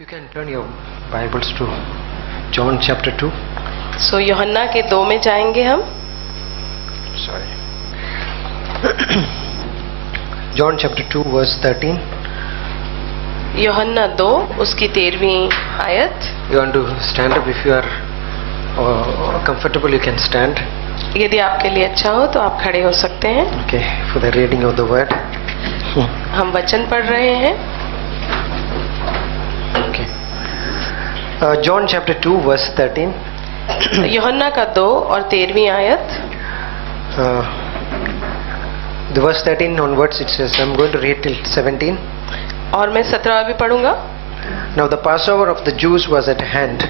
You can turn your Bibles to John chapter 2. सो यूहन्ना के 2 में जाएंगे हम. Sorry. John chapter 2 verse 13. यूहन्ना 2 उसकी 13वीं आयत. You want to stand up if you are comfortable, you can stand. यदि आपके लिए अच्छा हो तो आप खड़े हो सकते हैं. Okay, for the reading of the word. हम वचन पढ़ रहे हैं. Okay. John chapter 2 verse 13. यूहन्ना का 2 और 13वीं आयत. The verse 13 onwards it says, I'm going to read till 17. और मैं 17वां भी पढ़ूंगा. Now the Passover of the Jews was at hand,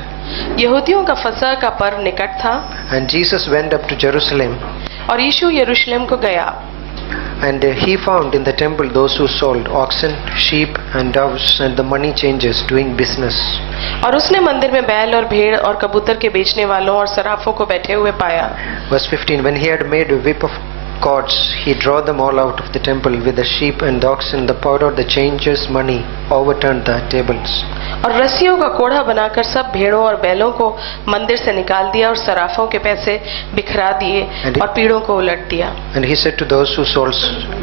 यहूदियों का फसह का पर्व निकट था and Jesus went up to Jerusalem, और यीशु यरूशलेम को गया. and he found in the temple those who sold oxen, sheep and doves and the money changers doing business. और उसने मंदिर में बैल और भेड़ और कबूतर के बेचने वालों और सराफों को बैठे हुए पाया. Verse 15, when he had made a whip of cords, he drove them all out of the temple with the sheep and the oxen, the powder, the changers' money, overturned the tables. और रस्सियों का कोढ़ा बनाकर सब भेड़ों और बैलों को मंदिर से निकाल दिया और सराफों के पैसे बिखरा दिए और पीढ़ों को उलट दिया. And he said to those who sold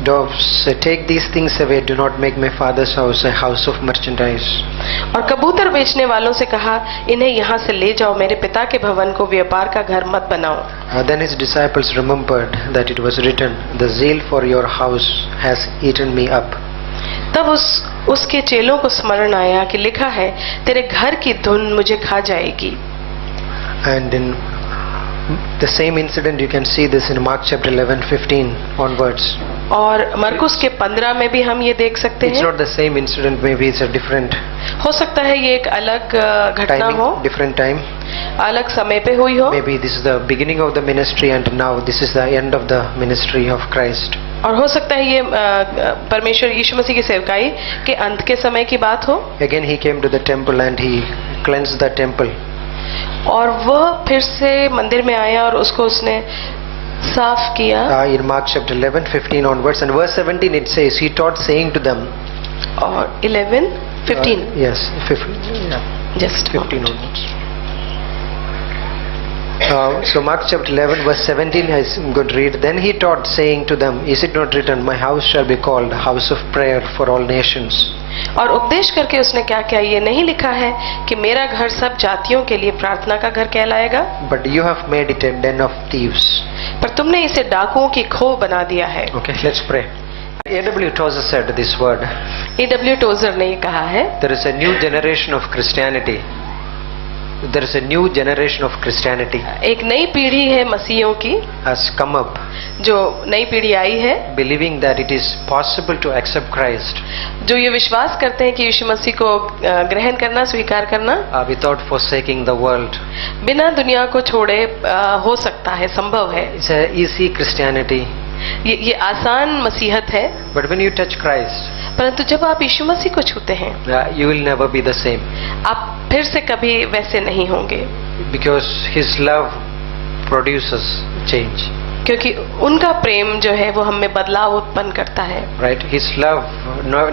doves, take these things away, do not make my father's house a house of merchandise. और कबूतर बेचने वालों से कहा, इन्हें यहाँ से ले जाओ, मेरे पिता के भवन को व्यापार का घर मत बनाओ. Then his disciples remembered that it was written, the zeal for your house has eaten me up. तब उसके चेलों को स्मरण आया कि लिखा है, तेरे घर की धुन मुझे खा जाएगी. And in the same incident you can see this in Mark chapter 11:15 onwards. और मरकुस के 15 में भी हम ये देख सकते It's हैं. not the same incident, maybe it's a different हो सकता है ये एक अलग घटना timing, हो, different time. अलग समय पे हुई हो. Maybe this is the beginning of the ministry and now this is the end of the ministry of Christ. और हो सकता है ये परमेश्वर यीशु मसीह की सेवकाई के अंत के समय की बात हो. Again he came to the temple and he cleansed the temple. और वह फिर से मंदिर में आया और उसको उसने साफ किया. In Mark chapter 11:15 onwards and verse 17 it says, he taught saying to them. और 11, 15. Yes, 15. Yeah. Just 15 onwards. So Mark chapter 11 verse 17 I'm going to read. Then he taught saying to them, is it not written, my house shall be called a house of prayer for all nations? और उपदेश करके उसने क्या किया, ये नहीं लिखा है कि मेरा घर सब जातियों के लिए प्रार्थना का घर कहलाएगा. But you have made it a den of thieves. पर तुमने इसे डाकुओं की खो बना दिया है. Okay, let's pray. A.W. Tozer said this word. A.W. Trouser ने ये कहा है, There is a new generation of Christianity. There is a new generation of Christianity एक नई पीढ़ी है मसीहियों की, has come up, जो नई पीढ़ी आई है, believing that it is possible to accept Christ जो ये विश्वास करते हैं कि यीशु मसीह को ग्रहण करना, स्वीकार करना, without forsaking the world. बिना दुनिया को छोड़े हो सकता है, संभव है. It's a easy Christianity. ये आसान मसीहत है. But when you touch Christ, परंतु जब आप यीशु मसीह को छूते हैं, you will never be the same. आप फिर से कभी वैसे नहीं होंगे. Because His love produces change. क्योंकि उनका प्रेम जो है वो हमें बदलाव उत्पन्न करता है. Right? His love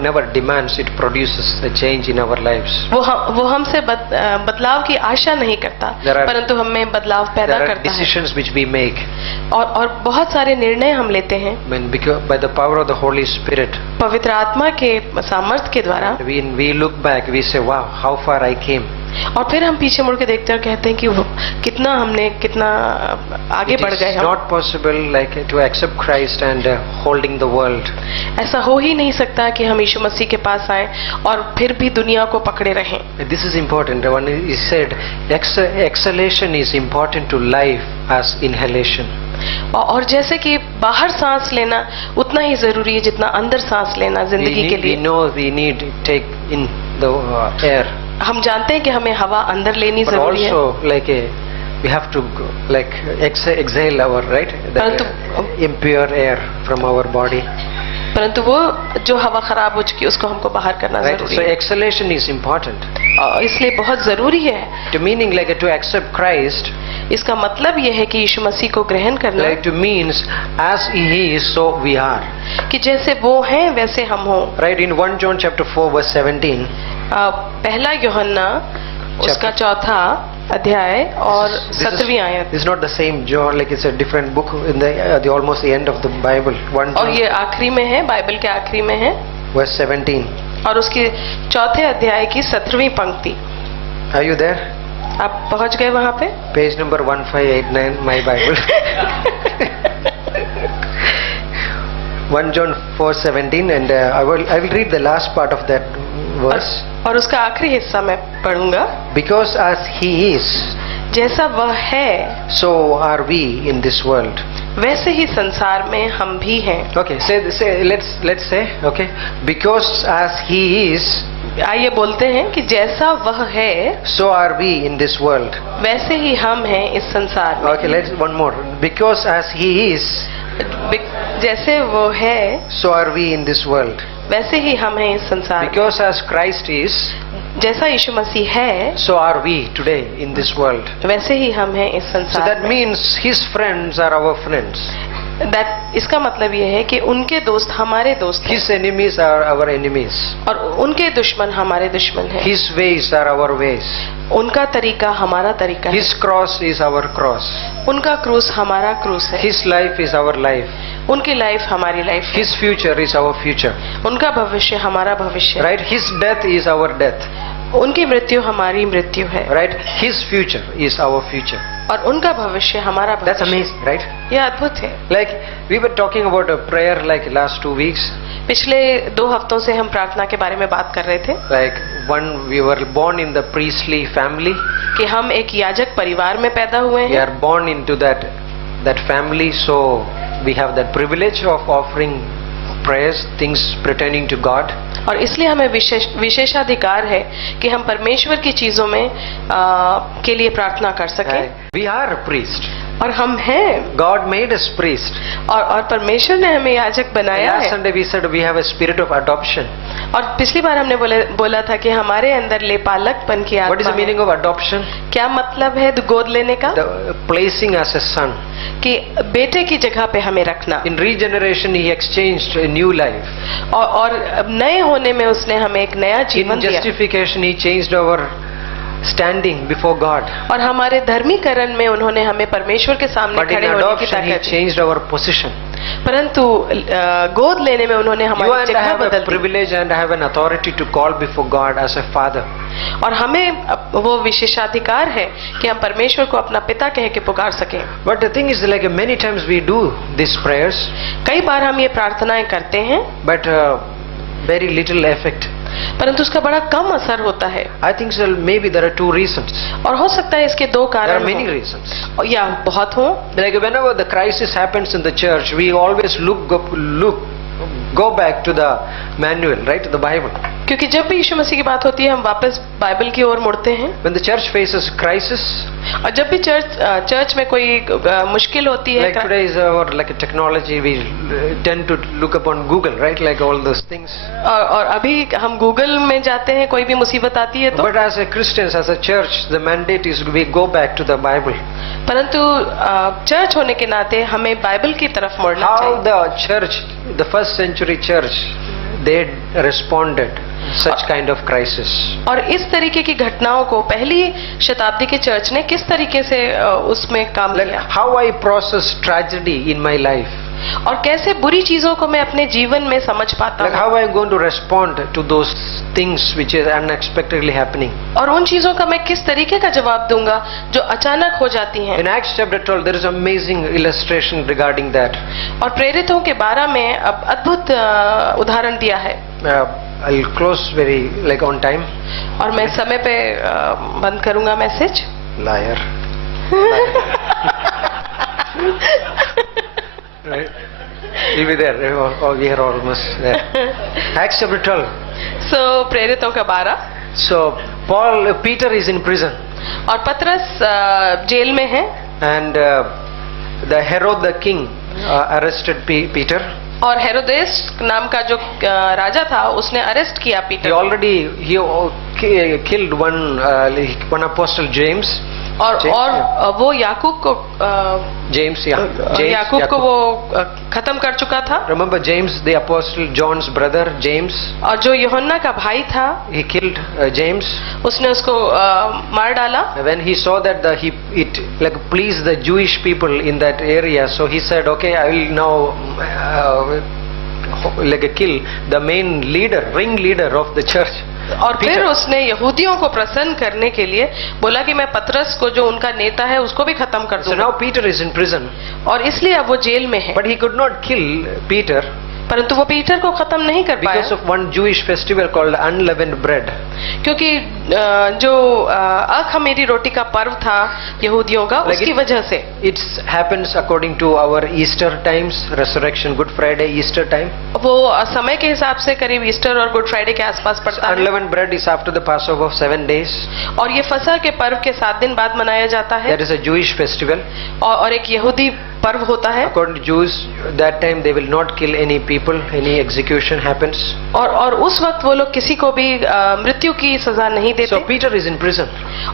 never demands, it produces a change in our lives. वो हमसे बदलाव की आशा नहीं करता, परंतु हमें बदलाव पैदा There are करता है. decisions which we make. और बहुत सारे निर्णय हम लेते हैं By the power of the Holy Spirit. पवित्र आत्मा के सामर्थ्य के द्वारा. When we look back, we say, wow, how far I came. और फिर हम पीछे मुड़ के देखते हैं और कहते हैं कि वो कितना आगे बढ़ गए It is हम. not possible like to accept Christ and holding the world. ऐसा हो ही नहीं सकता कि हम यीशु मसीह के पास आए और फिर भी दुनिया को पकड़े रहें. This is important. One he said, exhalation is important to life as inhalation. और जैसे कि बाहर सांस लेना उतना ही जरूरी है जितना अंदर सांस लेना जिंदगी के लिए. We know we need take in the air. हम जानते हैं कि हमें हवा अंदर लेनी But जरूरी है. also like we have to like exhale our that impure air from our body. परंतु वो जो हवा खराब हो चुकी है उसको हमको बाहर करना जरूरी So है. exhalation is important. इसलिए बहुत जरूरी है. To meaning like to accept Christ. इसका मतलब ये है कि यीशु मसीह को ग्रहण करना. Like to means as He is, so we are. कि जैसे वो हैं वैसे हम हों. Right, in 1 John chapter 4 verse 17. पहला यूहन्ना उसका चौथा अध्याय और 17वीं आयत। This is not the same John, like it's a different book in the almost the end of the Bible. 1 और John, ये आखिरी में है, बाइबल के आखिरी में है verse 17. और उसके चौथे अध्याय की 17वीं पंक्ति। Are you there? आप पहुंच गए वहां पे? Page number 1589, my Bible. 1 John 4:17, and I will read the last part of that verse. और उसका आखिरी हिस्सा मैं पढ़ूंगा। Because as He is, जैसा वह है so are we in this world. वैसे ही संसार में हम भी हैं। Okay, let's say, okay, because as He is, आइए बोलते हैं कि जैसा वह है so are we in this world. वैसे ही हम हैं इस संसार में। Okay, let's one more. Because as He is, जैसे वो है so are we in this world. वैसे ही हम हैं इस संसार में। Because as Christ is, जैसा यीशु मसीह है so are we today in this world. वैसे ही हम हैं इस So संसार that में। means His friends are our friends. इसका मतलब ये है कि उनके दोस्त हमारे दोस्त हैं His enemies are our enemies. और उनके दुश्मन हमारे दुश्मन हैं। His ways are our ways. उनका तरीका हमारा तरीका है। His cross is our cross. उनका क्रूस हमारा क्रूस है। His life is our life. उनकी लाइफ हमारी लाइफ है। His future is our future. उनका भविष्य हमारा भविष्य है। Right? His death is our death. उनकी मृत्यु हमारी मृत्यु है। Right? His future is our future. और उनका भविष्य हमारा That's भविष्य। amazing, right? यह अद्भुत है। Like we were talking about a prayer like last 2 weeks. पिछले 2 हफ्तों से हम प्रार्थना के बारे में बात कर रहे थे Like one, we were born in the priestly family. कि हम एक याजक परिवार में पैदा हुए We हैं are born into that family, so we have that privilege of offering prayers, things pertaining to God. और इसलिए हमें विशेषाधिकार है कि हम परमेश्वर की चीजों में के लिए प्रार्थना कर सकें। We are a priest. और हम हैं God made us priest. और परमेश्वर ने हमें याजक बनाया Last है। Sunday we said we have a spirit of adoption. और पिछली बार हमने बोला था कि हमारे अंदर लेपालकपन की What is आत्मा the meaning है। of adoption? क्या मतलब है गोद लेने का? The placing as a son. कि बेटे की जगह पे हमें रखना। In regeneration he exchanged a new life. और नए होने में उसने हमें एक नया In जीवन दिया। justification he changed our standing before God. और हमारे धर्मीकरण में उन्होंने हमें परमेश्वर के सामने But in खड़े होने की adoption he ताकत दी। changed our position. परंतु गोद लेने में उन्होंने You हमारी and I जगह have a बदल दी। privilege and I have an authority to call before God as a father. और हमें वो विशेषाधिकार है कि हम परमेश्वर को अपना पिता कह के पुकार सकें। But the thing is, like many times we do these prayers, कई बार हम ये प्रार्थनाएं करते हैं but very little effect. परंतु उसका बड़ा कम असर होता है। I think so. Maybe there are 2 reasons. और हो सकता है इसके 2 There are कारण many हों, reasons. या बहुत हों। Like whenever the crisis happens in the church, we always go back to the manual, right, to the Bible. क्योंकि जब भी यीशु मसीह की बात होती है हम वापस बाइबल की ओर मुड़ते हैं। When the church faces crisis, और जब भी चर्च में कोई मुश्किल होती है, like today is our like a technology, we tend to look upon Google, right, like all those things. और अभी हम गूगल में जाते हैं कोई भी मुसीबत आती है तो। But as a Christians, as a church, the mandate is we go back to the Bible. परंतु चर्च होने के नाते हमें बाइबल की तरफ मुड़ना How चाहिए। the church, the first century church, they responded such kind of crisis. और इस तरीके की घटनाओं को पहली शताब्दी के चर्च ने किस तरीके से उसमें काम Like किया how I process tragedy in my life. और कैसे बुरी चीजों को मैं अपने जीवन में समझ पाता Like हूँ how I am going to respond to those things which is unexpectedly happening. और उन चीजों का मैं किस तरीके का जवाब दूंगा जो अचानक हो जाती हैं। In Acts chapter 12, there is amazing illustration regarding that. और प्रेरितों के 12 में अब अद्भुत उदाहरण दिया है। I'll close very like on time. और मैं समय पे बंद करूंगा message. Liar. Right? We'll be there. Oh, we are almost there. Acts chapter 12. सो प्रेरितों का 12। So Peter is in prison, और पतरस जेल में है and the Herod the king arrested Peter. और हेरोदेस नाम का जो राजा था उसने अरेस्ट किया He Peter. already killed one apostle James. और वो याकूब को James, yeah. याकूब को वो खत्म कर चुका था। Remember James, the apostle, John's brother, James. और जो यूहन्ना का भाई था, He killed James. उसने उसको मार डाला। When he saw that it like pleased the Jewish people in that area, so he said, okay, I will now kill the main leader, ringleader of the church. और फिर उसने यहूदियों को प्रसन्न करने के लिए बोला कि मैं पतरस को जो उनका नेता है उसको भी खत्म कर So दूंगा। now Peter is in prison. और इसलिए अब वो जेल में है। But he could not kill Peter परंतु वो पीटर को खत्म नहीं कर पाया because of one Jewish festival called unleavened bread. क्योंकि जो अखमीरी रोटी का पर्व था यहूदियों का, उसकी वजह से। It happens according to our Easter times, resurrection, Good Friday, Easter time. वो समय के हिसाब से करीब ईस्टर और गुड फ्राइडे के आसपास पड़ता है। Unleavened bread is after the Passover 7 days. और ये फसह के पर्व के 7 दिन बाद मनाया जाता है। That is a Jewish festival. और एक यहूदी पर्व होता है। According to Jews, that time they will not kill any people, any execution happens. और उस वक्त वो लोग किसी को भी मृत्यु की सजा नहीं देते। So Peter is in prison.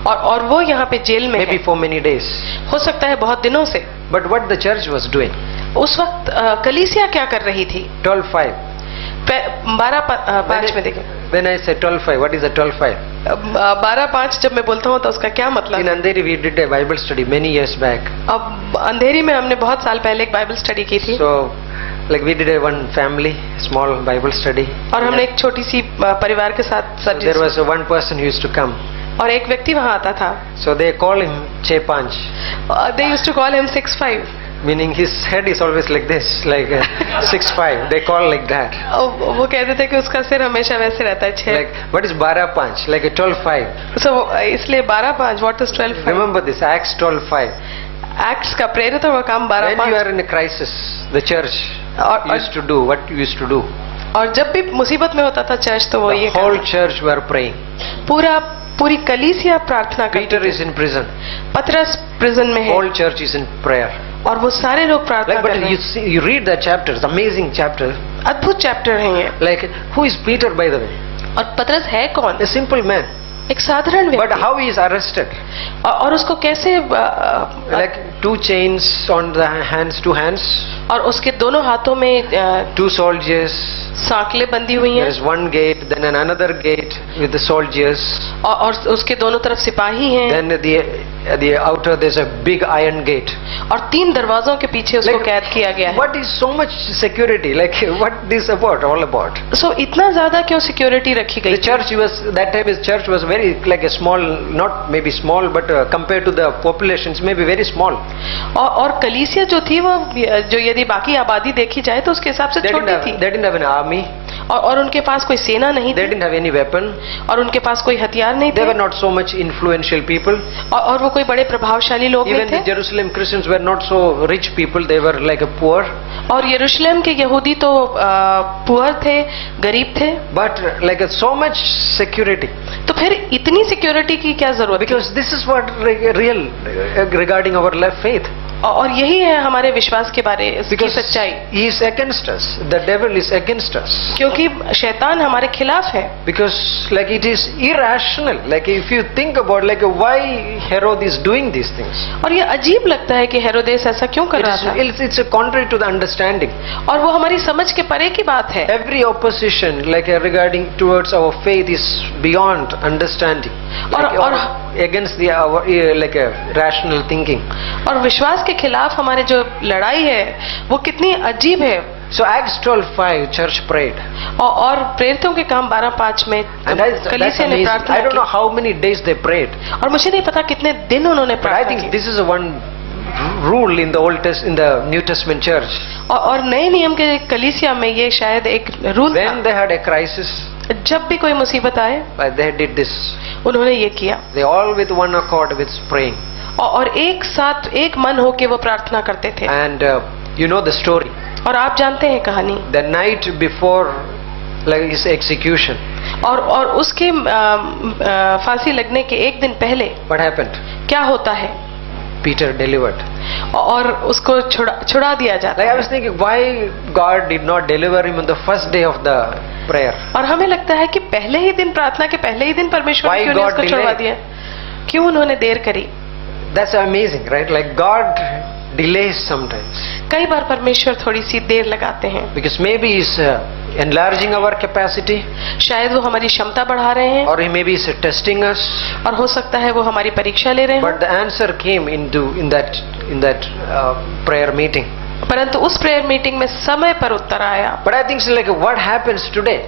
और वो यहाँ पे जेल में maybe है। for many days. हो सकता है बहुत दिनों से। But what the church was doing? उस वक्त कलीसिया क्या कर रही थी? 12:5. 12:5 में देखें। When I say 12:5, what is the 12:5? 12:5 जब मैं बोलता हूँ तो उसका क्या मतलब? In Andheri we did a Bible study many years back. अब अंधेरी में हमने बहुत साल पहले एक बाइबल स्टडी की थी। So, like we did a one family small Bible study. और हमने एक छोटी सी परिवार के साथ So there was one person who used to come. और एक व्यक्ति वहाँ आता था। So they call him Chepanch. They used to call him 6'5". Meaning his head is always like this, like 6'5". They call like that. वो कहते थे कि उसका सिर हमेशा वैसे रहता है 6। Like what is 12:5? Like a 12:5. So इसलिए 12:5. What is 12:5? Remember this Acts 12:5. Acts का प्रेरित हुआ काम 12:5। When you are in a crisis, the church used to do what you used to do. और जब भी मुसीबत में होता था चर्च तो वो ये The whole church were praying. पूरी कलीसिया प्रार्थना करती Peter थी। is in prison. पतरस प्रिजन में है। Whole church is in prayer. और वो सारे लोग प्रार्थना Like, कर but रहे हैं। you read that chapter, it's amazing chapter. अद्भुत चैप्टर है ये। Like who is Peter by the way? और पतरस है कौन? A simple man. एक साधारण But व्यक्ति। how he is arrested? और उसको कैसे Like 2 chains on the hands, 2 hands. और उसके दोनों हाथों में 2 soldiers. सांकलें बंधी हुई There हैं। is one gate, then another gate with the soldiers. और उसके दोनों तरफ सिपाही हैं। Then at the outer there's a big iron gate. और 3 दरवाजों के पीछे उसको Like, कैद किया गया है। What is so much security? Like what this about? All about? सो इतना ज्यादा क्यों सिक्योरिटी रखी गई? The church was that time. His church was very like a small, not maybe small, but compared to the populations, maybe very small. और कलीसिया जो थी वो जो यदि बाकी आबादी देखी जाए तो उसके हिसाब से छोटी थी। They didn't have an army. और उनके पास कोई सेना नहीं They थी। didn't have any weapon. और उनके पास कोई हथियार नहीं They थे। were not so much influential people. और वो कोई बड़े प्रभावशाली लोग नहीं Even the थे। Jerusalem Christians were not so rich people. They were like a poor. और यरूशलेम के यहूदी तो पुअर थे, गरीब थे। But like so much security. तो फिर इतनी सिक्योरिटी की क्या जरूरत? Because this is what real regarding our faith. और यही है हमारे विश्वास के बारे की Because सच्चाई। he is against us. The devil is against us. क्योंकि शैतान हमारे खिलाफ है। Because like it is irrational. Like if you think about like why Herod is doing these things. और ये अजीब लगता है कि हेरोदेस ऐसा क्यों कर रहा था। It's a contrary to the understanding. और वो हमारी समझ के परे की बात है। Every opposition like regarding towards our faith is beyond understanding. Like, और against the our like a rational thinking. और विश्वास के खिलाफ हमारे जो लड़ाई है वो कितनी अजीब है। So Acts 12:5 church prayed. और प्रेरितों के काम 12:5 में And that's कलीसिया ने amazing. प्रार्थना I don't know की। how many days they prayed. और मुझे नहीं पता कितने दिन उन्होंने But I प्रार्थना think की। this is one rule in the New Testament church. और नए नियम के कलीसिया में ये शायद एक रूल When था। they had a crisis, जब भी कोई मुसीबत आए they did this. उन्होंने ये किया। They all with one accord with praying. और एक साथ एक मन होके वो प्रार्थना करते थे। And you know the story. और आप जानते हैं कहानी। The night before like his execution. और उसके फांसी लगने के एक दिन पहले What happened? क्या होता है? Peter delivered. और उसको छुड़ा दिया जाता Like I है। was thinking, why God did not deliver him on the first day of the prayer? और हमें लगता है कि पहले ही दिन प्रार्थना के पहले ही दिन परमेश्वर Why ने क्यों नहीं God उसको छुड़वा delayed? दिया? क्यों उन्होंने देर करी? that's amazing, right? Like God delays sometimes कई बार परमेश्वर थोड़ी सी देर लगाते हैं, because maybe He's enlarging our capacity, शायद वो हमारी क्षमता बढ़ा रहे हैं, or He maybe is testing us. और हो सकता है वो हमारी परीक्षा ले रहे But हैं। the answer came in that prayer meeting. परंतु उस प्रेयर मीटिंग में समय पर उत्तर आया। But I think it's like what happens today?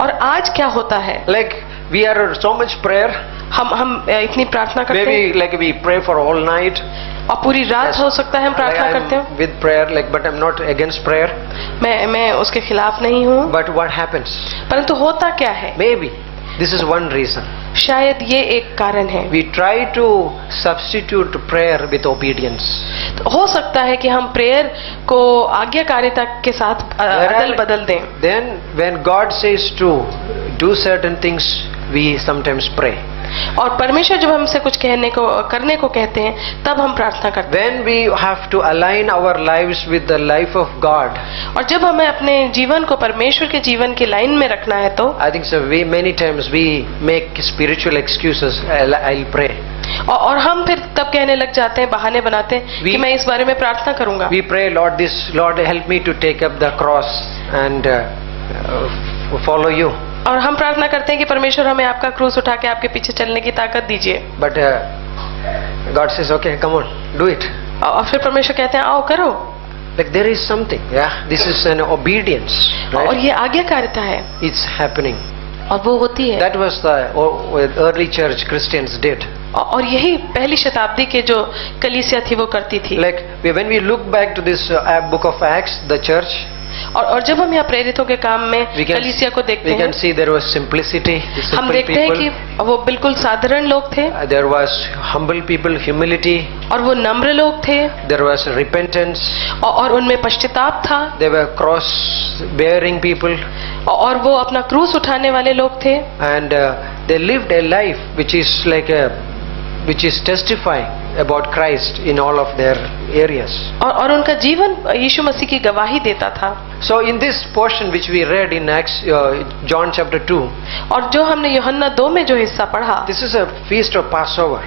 और आज क्या होता है? Like we are so much prayer. हम इतनी प्रार्थना करते हैं, Maybe like we pray for all night. और पूरी रात हो सकता है हम प्रार्थना Like, करते I'm हैं। with prayer, like, but I'm not against prayer. मैं उसके खिलाफ नहीं हूँ, But what happens? परंतु होता क्या है? Maybe this is one reason. शायद ये एक कारण है। We try to substitute prayer with obedience. तो हो सकता है कि हम प्रेयर को आज्ञाकारिता के साथ अदल बदल दें। Then when God says to do certain things, we sometimes pray. और परमेश्वर जब हमसे कुछ करने को कहते हैं, तब हम प्रार्थना करते हैं। When we have to align our lives with the life of God, और जब हमें अपने जीवन को परमेश्वर के जीवन की लाइन में रखना है, तो I think so many times we make spiritual excuses. I'll pray. और हम फिर तब कहने लग जाते हैं, बहाने बनाते हैं कि मैं इस बारे में प्रार्थना करूंगा। We pray, Lord help me to take up the cross and follow you. और हम प्रार्थना करते हैं कि परमेश्वर हमें आपका क्रूस उठा के आपके पीछे चलने की ताकत दीजिए। But God says, okay, come on, do it. और फिर परमेश्वर कहते हैं, आओ करो। Like there is something, yeah. This is an obedience, और right? ये आज्ञाकारिता है, It's happening. और वो होती है। That was the early church Christians did. और यही पहली शताब्दी के जो कलीसिया थी वो करती थी। Like when we look back to this book of Acts, the church, और जब हम यहाँ प्रेरितों के काम में कलीसिया को देखते we हैं, can see there was simplicity, the हम simple देखते हैं people. कि वो बिल्कुल साधारण लोग थे, There was humble people, humility. और वो नम्र लोग थे, There was repentance. और उनमें पश्चाताप था, They were cross-bearing people, और वो अपना क्रूस उठाने वाले लोग थे, and they lived a life which is testifying about Christ in all of their areas. और उनका जीवन यीशु मसीह की गवाही देता था। So in this portion which we read in Acts, John chapter 2, और जो हमने यूहन्ना 2 में जो हिस्सा पढ़ा, this is a feast of Passover.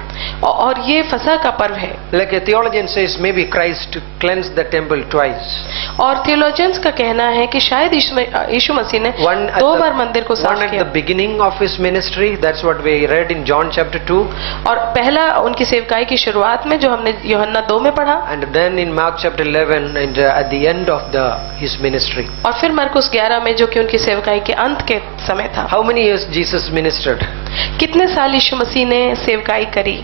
और ये फसह का पर्व है। Like a theologian says, maybe Christ cleansed the temple twice. और थियोलॉजियंस का कहना है कि शायद यीशु मसीह ने One at 2 बार मंदिर को one साफ at the किया। beginning of his ministry, that's what we read in John chapter 2, और पहला उनकी सेवकाई की शुरुआत में जो हमने यूहन्ना 2 में पढ़ा, and then in Mark chapter 11 and at the end of his ministry. और फिर मरकुस 11 में जो कि उनकी सेवकाई के अंत के समय था। How many years Jesus ministered? कितने साल यीशु मसीह ने सेवकाई करी?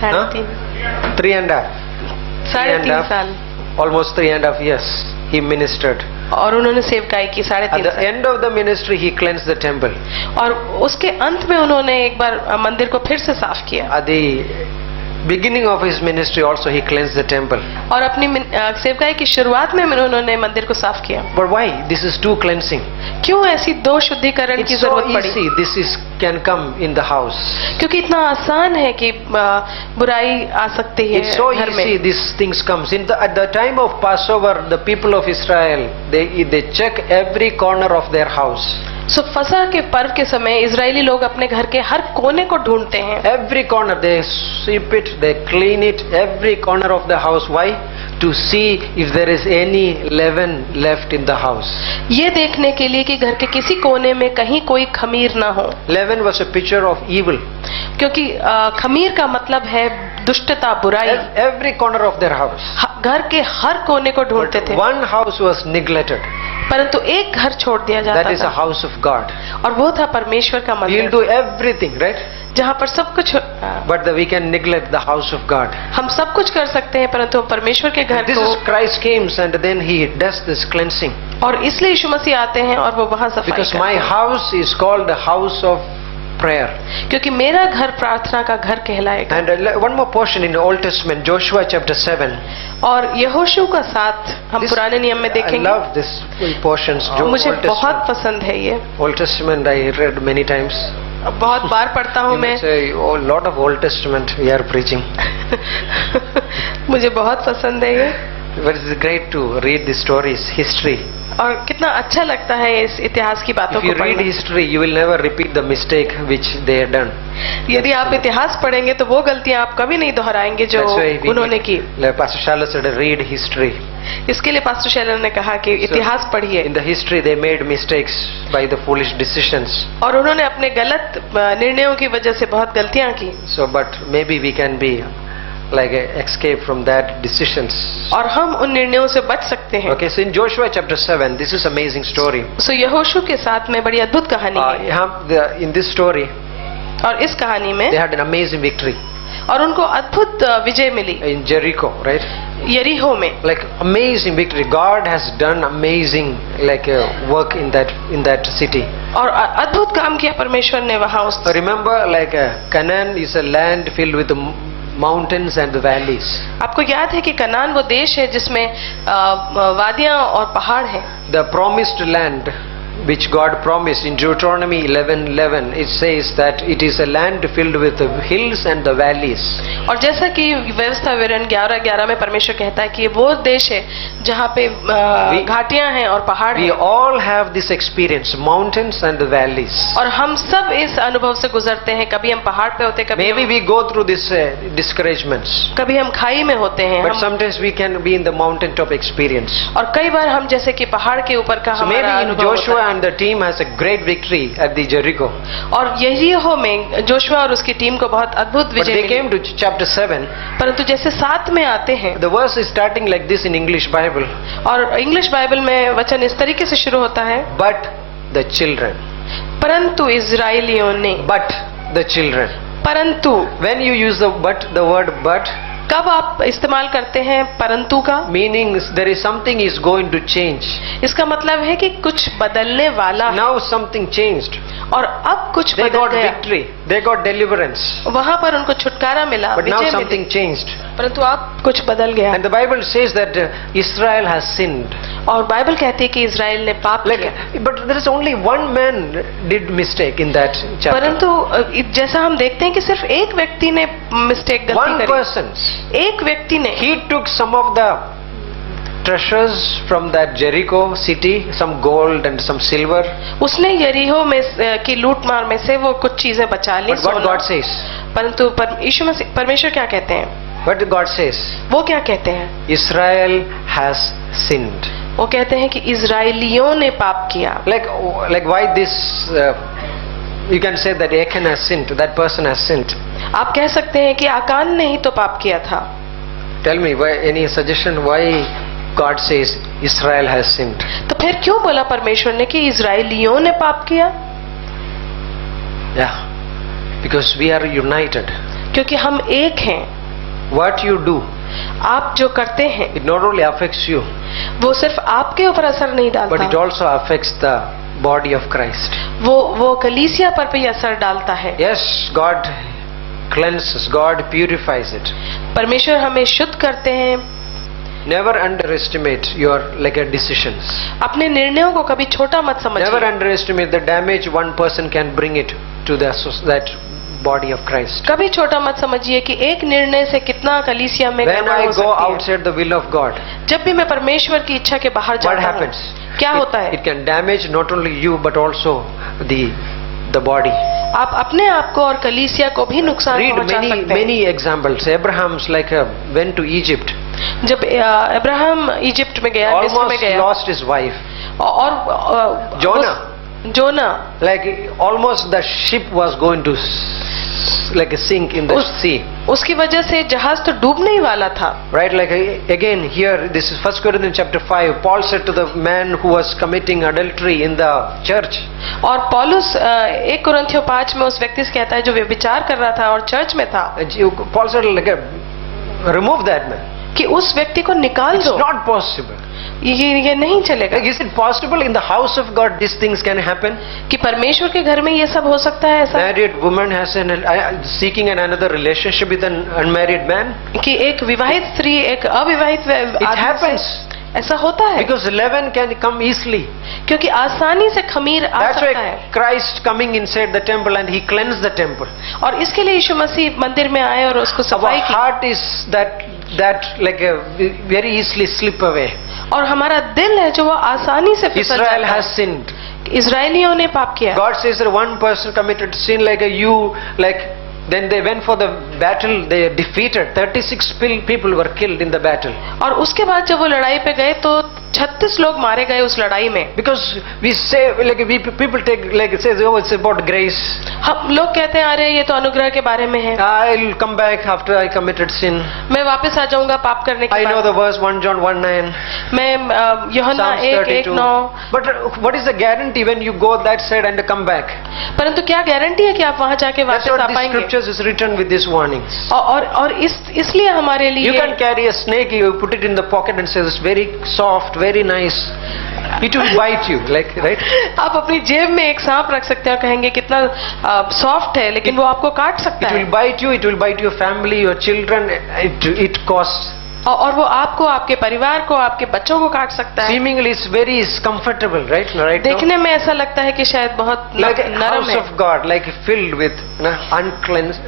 3.5 3.5 साल। Almost 3.5 years he ministered. और उन्होंने सेवकाई की At 3.5 the साल। end of the ministry he cleansed the temple. और उसके अंत में उन्होंने एक बार मंदिर को फिर से साफ किया। At the beginning of his ministry also he cleansed the temple. और अपनी सेवकाई की शुरुआत में उन्होंने मंदिर को साफ किया। But why? This is too cleansing. क्यों ऐसी 2 शुद्धिकरण की It's so जरूरत पड़ी? easy. This can come in the house. क्योंकि इतना आसान है कि बुराई आ सकती है It's so घर में। easy. These things comes at the time of Passover. The people of Israel they check every corner of their house. सो फसह के पर्व के समय इजरायली लोग अपने घर के हर कोने को ढूंढते हैं। Every corner they sweep it, they clean it. Every corner of the house. Why? To see if there is any leaven left in the house. ये देखने के लिए कि घर के किसी कोने में कहीं कोई खमीर ना हो। Leaven was a picture of evil. क्योंकि खमीर का मतलब है दुष्टता, बुराई। Every corner of their house. घर के हर कोने को ढूंढते थे, One house was neglected. परंतु एक घर छोड़ दिया That जाता is a था, house of God. और वो था परमेश्वर का We'll मंदिर, do everything, right? जहाँ पर सब कुछ But we can neglect the house of God. हम सब कुछ कर सकते हैं, परंतु हम परमेश्वर के घर This को, is Christ came and then he does this cleansing. और इसलिए यीशु मसीह आते हैं और वो वहाँ सफाई Because करते my हैं। house is called the house of prayer. क्योंकि मेरा घर प्रार्थना का घर कहलाएगा। And one more portion in the Old Testament, Joshua chapter 7. और यहोशू का साथ हम This- पुराने नियम में I देखेंगे, love this portions. और मुझे Old बहुत Testament. पसंद है ये, Old Testament I read many times. बहुत बार पढ़ता हूँ You मैं। may say, oh, lot of Old Testament we are preaching. मुझे बहुत पसंद है ये, But it's great to read the stories, history. और कितना अच्छा लगता है इस इतिहास की बातों If को you read पढ़ना। history, you will never repeat the mistake which they had done. यदि आप इतिहास पढ़ेंगे तो वो गलतियां आप कभी नहीं दोहराएंगे जो That's why we उन्होंने की। like Pastor Shala said, read history. इसके लिए पास्टर शैलन ने कहा कि इतिहास पढ़िए, In the history, they made mistakes by the foolish decisions. और उन्होंने अपने गलत निर्णयों की वजह से बहुत गलतियां की। So, but maybe we can be like escape from that decisions. और हम उन निर्णयों से बच सकते हैं। Okay, so in Joshua chapter 7, this is amazing story. सो यहोशू के साथ में बड़ी अद्भुत कहानी है, In this story, और इस कहानी में they had an amazing victory और उनको अद्भुत विजय मिली in Jericho, right? यरीहो में। Like amazing victory. God has done amazing like work in that city. और अद्भुत काम किया परमेश्वर ने वहाँ उस। So remember, like Canaan is a land filled with the mountains and the valleys. आपको याद है कि कनान वो देश है जिसमें वादियां और पहाड़ हैं। The promised land which God promised in Deuteronomy 11:11, it says that it is a land filled with the hills and the valleys. और जैसा कि व्यवस्था विवरण 11:11 में परमेश्वर कहता है कि ये वो देश है जहाँ पे घाटियां हैं और पहाड़ We हैं। all have this experience, mountains and the valleys. और हम सब इस अनुभव से गुजरते हैं, कभी हम पहाड़ पे होते हैं, Maybe we go through this discouragements, कभी हम खाई में होते हैं, but sometimes we can be in the mountaintop experience. और कई बार हम जैसे कि पहाड़ के ऊपर का So maybe हमारा in अनुभव Joshua होता है। and the team has a great victory at the Jericho. और यरीहो में जोशुआ और उसकी टीम को बहुत अद्भुत But Vijay they milli. came to chapter 7. परंतु जैसे 7 में आते हैं, The verse is starting like this in English Bible. और इंग्लिश बाइबल में वचन इस तरीके से शुरू होता है, But the children. परंतु इजराइलियों ने। But the children. परंतु When you use the word but, कब आप इस्तेमाल करते हैं परंतु का? meaning there is something is going to change. इसका मतलब है कि कुछ बदलने वाला है, Now something changed. और अब कुछ They बदल got गया। victory. They got deliverance. वहाँ पर उनको छुटकारा मिला, But now Vijay milli, something changed. परंतु अब कुछ बदल गया। And the Bible says that Israel has sinned. और बाइबल कहती है कि इजराइल ने पाप Like, किया। but there is only one man did mistake in that chapter. परंतु जैसा हम देखते हैं कि सिर्फ एक व्यक्ति ने मिस्टेक गलती One करी। person. एक व्यक्ति ने He took some of the treasures from that Jericho city, some gold and some silver. उसने यरीहो में की लूट मार में से वो कुछ चीजें बचा ली, But what सोना। God says? परंतु यीशु मसीह परमेश्वर क्या कहते हैं? What God says? वो क्या कहते हैं? Israel has sinned. वो कहते हैं कि इजराइलियों ने पाप किया। Like why this? You can say that Achan has sinned. That person has sinned. आप कह सकते हैं कि आकान ने ही तो पाप किया था। Tell me, any suggestion why God says Israel has sinned? तो फिर क्यों बोला परमेश्वर ने कि इजराइलियों ने पाप किया? Yeah, because we are united. क्योंकि हम एक हैं। What you do, आप जो करते हैं it not only affects you, वो सिर्फ आपके ऊपर असर नहीं but it डालता, also affects the body of Christ. वो कलीसिया पर भी असर डालता है। Yes, God cleanses, God purifies it. परमेश्वर हमें शुद्ध करते हैं। Never underestimate your decisions. अपने निर्णयों को कभी छोटा मत Never समझिए। underestimate the damage one person can bring it to that body of Christ. कभी छोटा मत समझिए कि एक निर्णय से कितना कलीसिया में When गड़बड़ I हो go सकती है। outside the will of God, जब भी मैं परमेश्वर की इच्छा के बाहर what जाता हूँ, happens? क्या होता है? It can damage not only you but also the body. आप अपने आप को और कलीसिया को भी नुकसान Read पहुंचा सकते हैं। many examples. Abraham's went to Egypt. जब अब्राहम इजिप्ट में गया, मिस्र में Almost गया, lost his wife. और जोना Like almost the ship was going to sink in the sea. उसकी वजह से जहाज तो डूबने ही वाला था। Right, like again here, this is 1 Corinthians chapter 5. Paul said to the man who was committing adultery in the church. और पौलुस 1 कुरिन्थियों 5 में उस व्यक्ति से कहता है जो व्यभिचार कर रहा था और चर्च में था, Paul said, remove that man. कि उस व्यक्ति को निकाल It's दो। not possible. ये नहीं चलेगा। Is it possible in the house of God these things can happen? कि परमेश्वर के घर में ये सब हो सकता है ऐसा? Married woman has seeking another relationship with an unmarried man. कि एक विवाहित स्त्री एक अविवाहित It आदमी happens से ऐसा होता है, because leaven can come easily. क्योंकि आसानी से खमीर आ That's सकता why है। Christ coming inside the temple and he cleansed the temple. और इसके लिए यीशु मसीह मंदिर में आए और उसको Our सफाई की। heart is that like very easily slip away. और हमारा दिल है जो वो आसानी से फिसल Israel जाता है। has sinned. इजराइलियों ने पाप किया। God says that one person committed sin like Then they went for the battle. They defeated 36 people were killed in the battle. और उसके बाद जब वो लड़ाई पे गए तो 36 लोग मारे गए उस लड़ाई में. Because we say people take like it says, oh, it's about grace. हम लोग कहते हैं अरे ये तो अनुग्रह के बारे में है. I'll come back after I committed sin. मैं वापस आ जाऊंगा पाप करने के I know बाद. the verse 1 John 1:9. मैं यूहन्ना Psalms 32. 1:9. But what is the guarantee when you go that side and come back? परंतु क्या गारंटी है कि आप वहां जाके That's वापस what आ the पाएंगे. scriptures is written with these warnings. और इसलिए हमारे You लिए can carry a snake, you put it in the pocket and say it's very soft, very nice. It will bite you, like, right? आप अपनी जेब में एक सांप रख सकते हैं और कहेंगे कितना सॉफ्ट है, लेकिन वो आपको काट सकता It है. will bite you, it will bite your family, your children. It costs. और वो आपको, आपके परिवार को, आपके बच्चों को काट सकता है. Seemingly it's very comfortable, right? Right now? देखने में ऐसा लगता है कि शायद बहुत Like a नरम house है. of God, like filled with uncleansed,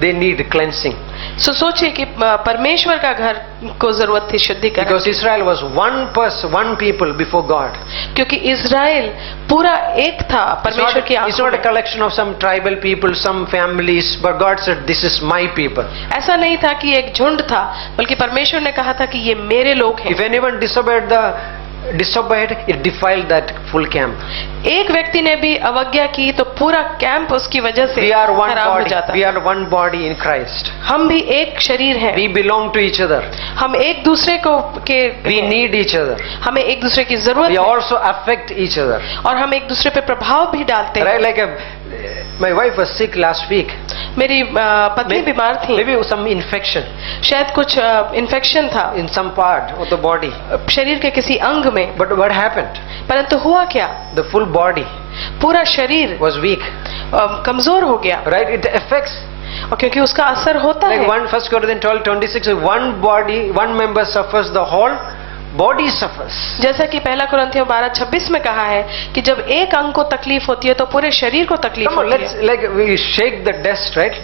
they need cleansing. सोचिए कि परमेश्वर का घर को जरूरत थी शुद्धिकरण Because की. Israel was one person, one people before God. क्योंकि इज़राइल पूरा एक था परमेश्वर की It's आंखों not a में. collection of some tribal people, some families, but God said, "This is my people." ऐसा नहीं था कि एक झुंड था, बल्कि परमेश्वर ने कहा था कि ये मेरे लोग हैं. If anyone disobeyed, it defiled that full camp. एक व्यक्ति ने भी अवज्ञा की तो पूरा कैंप उसकी वजह से We are one खराब हो body. जाता. We are one body in Christ. हम भी एक शरीर हैं. We belong to each other. हम एक दूसरे को के We need each other. हमें एक दूसरे की जरूरत We है also affect each other. और हम एक दूसरे पे प्रभाव भी डालते हैं. Right? Like my wife was sick last week. मेरी पत्नी बीमार थी. Maybe some infection शायद कुछ इन्फेक्शन था in some part of the body. शरीर के किसी अंग में. But what happened? परंतु हुआ क्या? The full body पूरा शरीर was weak. कमजोर हो गया. Right? It affects. और क्योंकि उसका असर होता Like है. 1 Corinthians 12:26, one body, one member suffers, the whole body suffers. जैसा कि पहला कुरिन्थियों 12:26 में कहा है कि जब एक अंग को तकलीफ होती है तो पूरे शरीर को तकलीफ Come on, होती let's है. like we shake the dust, right?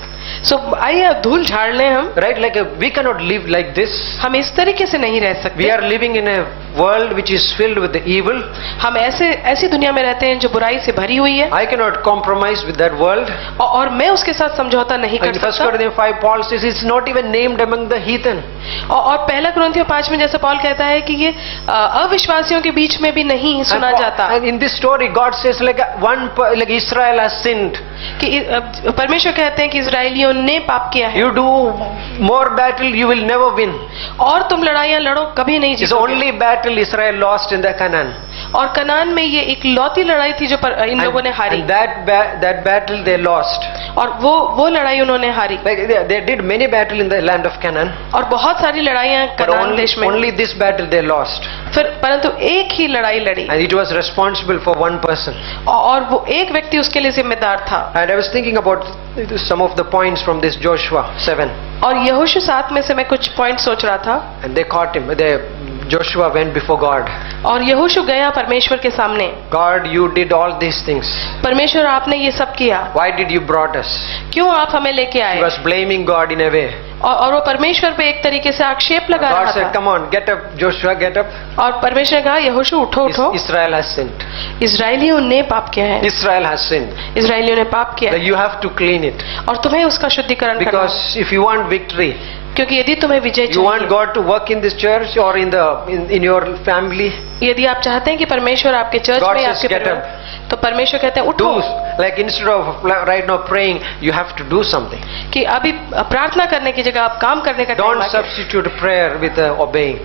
सो आइए धूल झाड़ लें हम. Right? Like we cannot live like this. हम इस तरीके से नहीं रह We सकते. are living in a world which is filled with the evil. हम ऐसी दुनिया में रहते हैं जो बुराई से भरी हुई है. I cannot compromise with that world. और मैं उसके साथ समझौता नहीं कर In 1 सकता. Corinthians 5, Paul says it's not even named among the heathen. और पहला कुरिन्थियों 5 में जैसे पौल कहता है कि ये अविश्वासियों के बीच में भी नहीं सुना जाता. And in this story, God says like like Israel has sinned. कि परमेश्वर कहते हैं कि इजरायलियों ने पाप किया है. You do more battle, you will never win. और तुम लड़ाइयां लड़ो कभी नहीं It's the जीतोगे. only battle Israel lost in the Canaan. और कनान में ये एक लौती लड़ाई थी जो इन लोगों ने हारी. And that battle they lost. और वो लड़ाई उन्होंने हारी. Like they did many battle in the land of Canaan. और बहुत सारी लड़ाइयां But कनान देश में. only this battle they lost. फिर परंतु एक ही लड़ाई लड़ी. And it was responsible for one person. और वो एक व्यक्ति उसके लिए जिम्मेदार था. And I was thinking about some of the points from this Joshua 7. और यहोशू 7 में से मैं कुछ पॉइंट सोच रहा था. And they caught him. Joshua went before God. और यहोशू गया परमेश्वर के सामने. God, you did all these things. परमेश्वर आपने ये सब किया. Why did you brought us? क्यों आप हमें लेके He आए? was blaming God in a way. और वो परमेश्वर पे एक तरीके से आक्षेप लगा God रहा said, था. "Come on, get up, Joshua, get up. और परमेश्वर ने कहा यहोशू उठो उठो. Israel has sinned. इजरायलियों ने पाप किया है. Israel has sinned. इजरायलियों ने पाप किया That है. you have to clean it. और तुम्हें उसका शुद्धिकरण करना है. Because if you want victory, क्योंकि यदि तुम्हें विजय you want चाहिए, God to work in this church or in your family, यदि आप चाहते हैं कि परमेश्वर आपके चर्च God में says, आपके "Get परिवार", तो परमेश्वर कहते हैं उठो. do like instead of right now praying, you have to do something. कि अभी प्रार्थना करने की जगह आप काम करने का Don't टाइम आ गया. substitute prayer with obeying.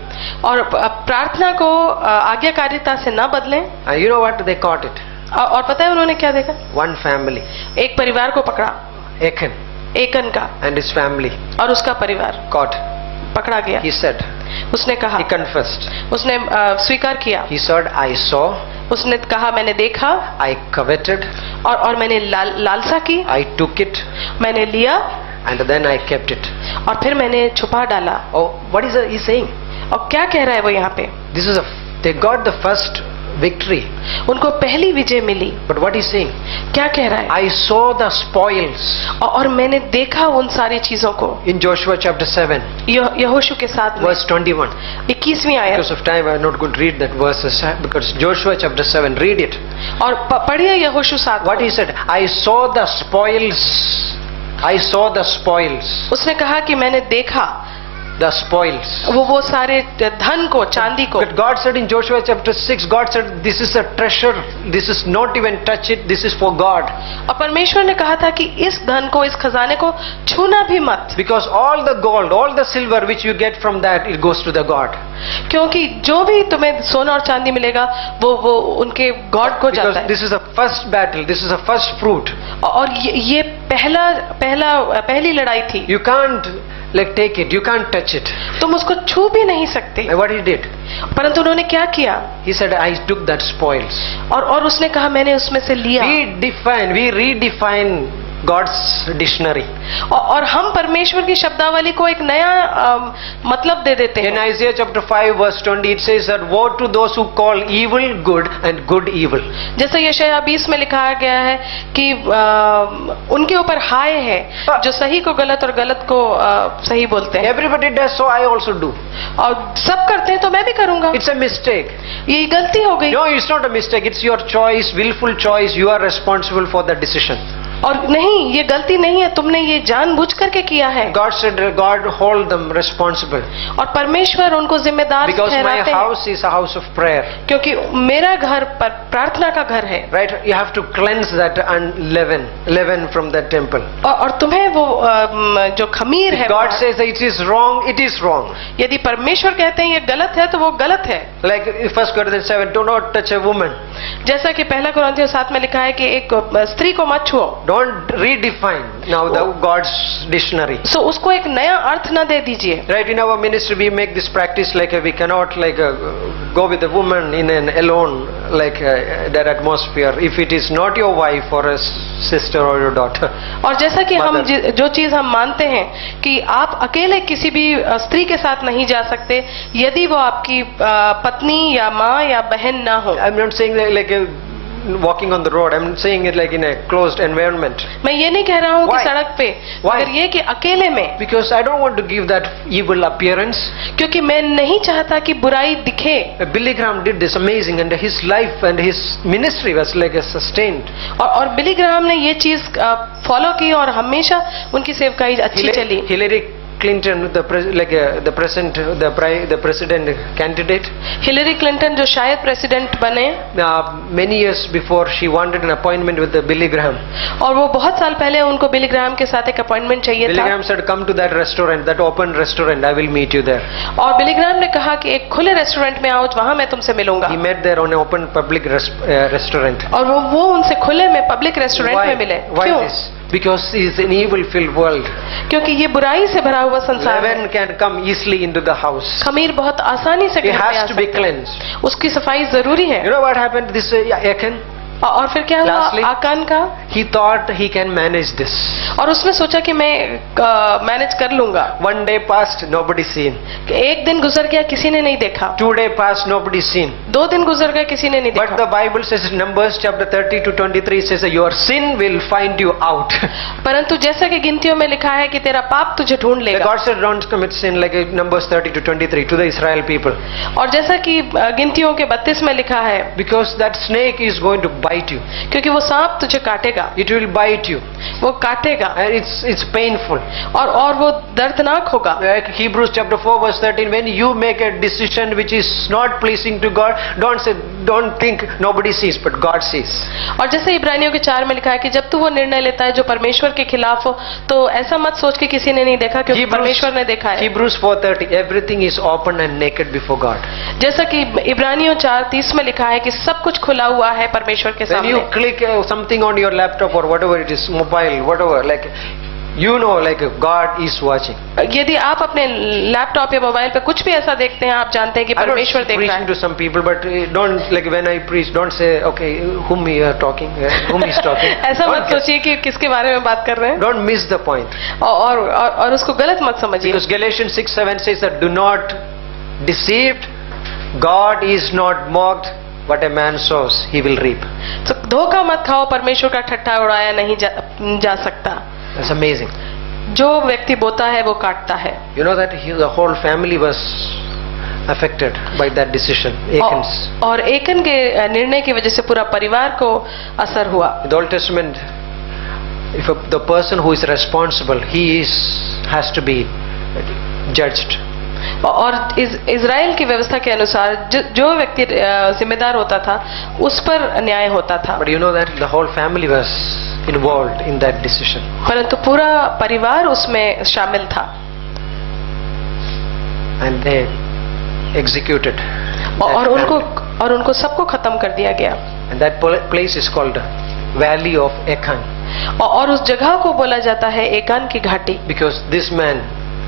और प्रार्थना को आज्ञाकारिता से न बदलें. And you know what? They caught it. और पता है उन्होंने क्या देखा? One family, एक परिवार को पकड़ा, Achan एकन का, and his family और उसका परिवार caught. पकड़ा गया. He said, उसने कहा, he confessed. उसने स्वीकार किया. He said, "I saw, उसने कहा मैंने देखा I coveted, और मैंने लालसा की, I took it, मैंने लिया and then I kept it." और फिर मैंने छुपा डाला. Oh, what is he saying? और क्या कह रहा है वो यहाँ पे? They got the first victory. उनको पहली विजय मिली. But what he's saying? क्या कह रहा है? I saw the spoils. और मैंने देखा उन सारी चीजों को. In Joshua chapter 7, यहोशू के साथ में verse 21. 21वीं आयत. Because of time, I'm not going to read that verses, because Joshua chapter 7, read it. और पढ़िए यहोशू 7. What he said? I saw the spoils I saw the spoils, उसने कहा कि मैंने देखा the spoils. वो सारे धन को, चांदी को. But God said in Joshua chapter 6, God said, this is a treasure, this is not even touch it, this is for God. और परमेश्वर ने कहा था कि इस धन को, इस खजाने को छूना भी मत, Because all the gold, all the silver which you get from that, it goes to the God. क्योंकि जो भी तुम्हें सोना और चांदी मिलेगा वो उनके गॉड को जाता Because है. this is the first battle, this is the first fruit. और ये पहली लड़ाई थी. You can't like take it, you can't touch it. तुम उसको छू भी नहीं सकते. And what he did? परंतु उन्होंने क्या किया? He said, I took that spoils. और उसने कहा मैंने उसमें से लिया. We redefine God's dictionary. और हम परमेश्वर की शब्दावली को एक नया मतलब दे देते In हैं. Isaiah chapter 5 verse 20 it says that woe to those who call evil good and good evil. जैसे यशायाह 20 में लिखा गया है कि उनके ऊपर हाय है जो सही को गलत और गलत को सही बोलते हैं. Everybody does, so I also do. और सब करते हैं तो मैं भी करूंगा. It's a mistake. ये गलती हो गई. No, it's not a mistake. It's your choice, willful choice. You are responsible for the decision. और नहीं, ये गलती नहीं है, तुमने ये जानबूझ करके किया है. God said, God hold them responsible. और परमेश्वर उनको जिम्मेदार Because my ठहराते हैं. house is a house of prayer. क्योंकि मेरा घर प्रार्थना का घर है. Right? You have to cleanse that and leaven from that temple. और तुम्हें वो जो खमीर है, God says that it is wrong, it is wrong. यदि परमेश्वर कहते हैं ये गलत है तो वो गलत है. Like 1 Corinthians 7, do not touch a woman. जैसा कि 1 कुरिन्थियों 7 में लिखा है कि एक स्त्री को मत छुओ. Don't redefine now the God's dictionary. सो उसको एक नया अर्थ न दे दीजिए. Right, in our ministry we make this practice like we cannot like go with a woman in an alone like that atmosphere if it is not your wife or a sister or your daughter. और जैसा कि हम जो चीज हम मानते हैं कि आप अकेले किसी भी स्त्री के साथ नहीं जा सकते यदि वो आपकी पत्नी या माँ या बहन ना हो. I'm not saying like walking on the road. I'm saying it like in a closed environment. मैं ये नहीं कह रहा हूँ कि Why? सड़क पे, Why? मगर ये कि अकेले में. Because I don't want to give that evil appearance. क्योंकि मैं नहीं चाहता कि बुराई दिखे. Billy Graham did this amazing and his life and his ministry was like a sustained. और बिली ग्राहम ने ये चीज फॉलो की और हमेशा उनकी सेवकाई अच्छी चली. Hillary Clinton, the president candidate. Hillary Clinton जो शायद प्रेसिडेंट बने, Many years before she wanted an appointment with the Billy Graham. और वो बहुत साल पहले उनको बिली ग्राहम के साथ एक अपॉइंटमेंट चाहिए Billy था. Graham said, "Come to that restaurant, that open restaurant. I will meet you there." और बिली ग्राहम ने कहा कि एक खुले रेस्टोरेंट में आओ, वहां मैं तुमसे मिलूंगा. He met there on an open public restaurant. और वो उनसे खुले में पब्लिक रेस्टोरेंट में मिले. Why क्यों? this? Because it's an evil-filled world. क्योंकि ये बुराई से भरा हुआ संसार है. Leaven can come easily into the house. खमीर बहुत आसानी से It घर में आ has to be सकता है. cleansed. उसकी सफाई जरूरी है. You know what happened? This Achan, और फिर क्या हुआ Lastly, आकान का? he thought he can manage this. और उसने सोचा कि मैं मैनेज कर लूंगा. One day passed, nobody seen. एक दिन गुजर गया, किसी ने नहीं देखा. 2 days passed, nobody seen. 2 दिन गुजर गए, किसी ने नहीं But देखा. the Bible says in Numbers chapter 30 to 23 says that your sin will find you out. परंतु जैसा कि गिनतियों में लिखा है कि तेरा पाप तुझे ढूंढ लेगा. God said don't commit sin like Numbers 30 to 23 to the Israel people. और जैसा कि गिनतियों के 32 में लिखा है, Because that snake is going to bite you. क्योंकि वो सांप तुझे काटेगा. It will bite you. वो काटेगा. And it's painful. और वो दर्दनाक होगा. Like Hebrews chapter 4 verse 13, when you make a decision which is not pleasing to God, don't think nobody sees, but God sees. और जैसे इब्रानियों के 4 में लिखा है कि जब तू वो निर्णय लेता है जो परमेश्वर के खिलाफ हो, तो ऐसा मत सोच कि किसी ने नहीं देखा, क्योंकि परमेश्वर ने देखा है. Hebrews 4:30, everything is open and naked before God. जैसा कि इब्रानियों 4:30 में लिखा है कि सब कुछ खुला हुआ है परमेश्वर के When you सामने. click something on your laptop or whatever it is, mobile, whatever, like you know, like God is watching. यदि आप अपने लैपटॉप या मोबाइल पे कुछ भी ऐसा देखते हैं, आप जानते हैं कि I'm परमेश्वर not देख रहा preaching है. to some people, but don't like when I preach, don't say okay, whom you are talking, whom is talking. ऐसा मत Don't, सोचिए कि किसके बारे में बात कर रहे हैं, don't miss the point. और उसको गलत मत समझिए. Because Galatians 6:7 says that do not deceived, God is not mocked. What a man sows, he will reap. तो धोखा मत खाओ, परमेश्वर का ठट्ठा उड़ाया नहीं जा सकता. That's amazing. जो व्यक्ति बोता है वो काटता है. You know that the whole family was affected by that decision. Achan's. और एकन के निर्णय की वजह से पूरा परिवार को असर हुआ. In the Old Testament, if the person who is responsible, has to be judged. और इजराइल की व्यवस्था के अनुसार जो व्यक्ति जिम्मेदार होता था उस पर न्याय होता था. But you know that the whole family was involved in that decision. परंतु पूरा परिवार उसमें शामिल था. And they executed. और उनको सबको खत्म कर दिया गया. And that place is called Valley of Achan. और उस जगह को बोला जाता है एकान की घाटी. Because this man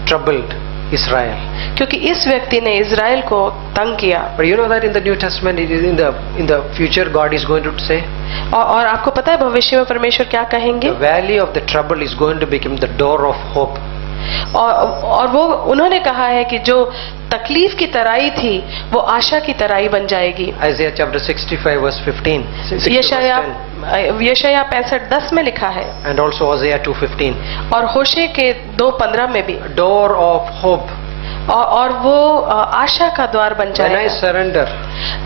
troubled Israel. क्योंकि इस व्यक्ति ने इजराइल को तंग किया. But you know that in the New Testament, in the future, God is going to say. और आपको पता है भविष्य में परमेश्वर क्या कहेंगे? The valley of the trouble is going to become the door of hope. और वो उन्होंने कहा है कि जो तकलीफ की तराई थी वो आशा की तराई बन जाएगी. Isaiah chapter 65 verse 15. यशाया 65:10 में लिखा है. And also Hosea 2:15. और होशे के 2:15 में भी. Door of hope. और वो आशा का द्वार बन जाएगा. When I surrender,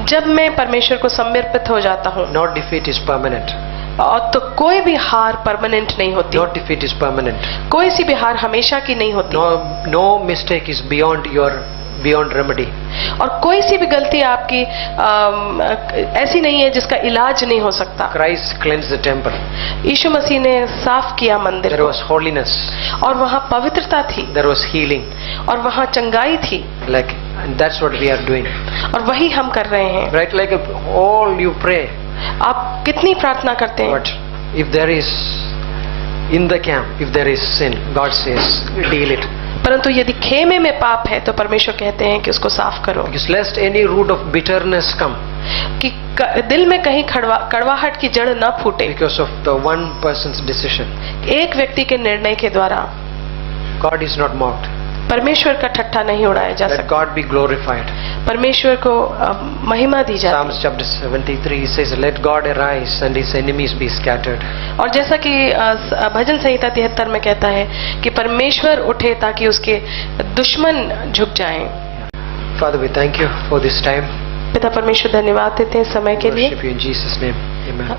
जब मैं परमेश्वर को समर्पित हो जाता हूँ. No defeat is permanent. और तो कोई भी हार परमानेंट नहीं होती. No defeat is permanent. कोई सी भी हार हमेशा की नहीं होती. No mistake is beyond remedy. और कोई सी भी गलती आपकी ऐसी नहीं है जिसका इलाज नहीं हो सकता. Christ cleansed the temple. यीशु मसीह ने साफ किया मंदिर There को. was holiness. और वहाँ पवित्रता थी. There was healing. और वहाँ चंगाई थी. And that's what we are doing. और वही हम कर रहे हैं. Right, like all you pray. आप कितनी प्रार्थना करते हैं? But if there is in the camp, if there is sin, God says, deal it. परंतु यदि खेमे में पाप है तो परमेश्वर कहते हैं कि उसको साफ करो. Because lest any root of bitterness come. कि दिल में कहीं कड़वाहट की जड़ न फूटे. Because of the one person's decision. एक व्यक्ति के निर्णय के द्वारा. God is not mocked. परमेश्वर का ठट्ठा नहीं उड़ाया जा सकता. Let God be glorified. परमेश्वर को महिमा दी जाती. Psalms chapter 73 says, "Let God arise and His enemies be scattered." और जैसा कि भजन संहिता 73 में कहता है कि परमेश्वर उठे ताकि उसके दुश्मन झुक जाएं. Father, we thank you for this time. पिता परमेश्वर धन्यवाद देते हैं समय के लिए. Worship you in Jesus' name. Amen.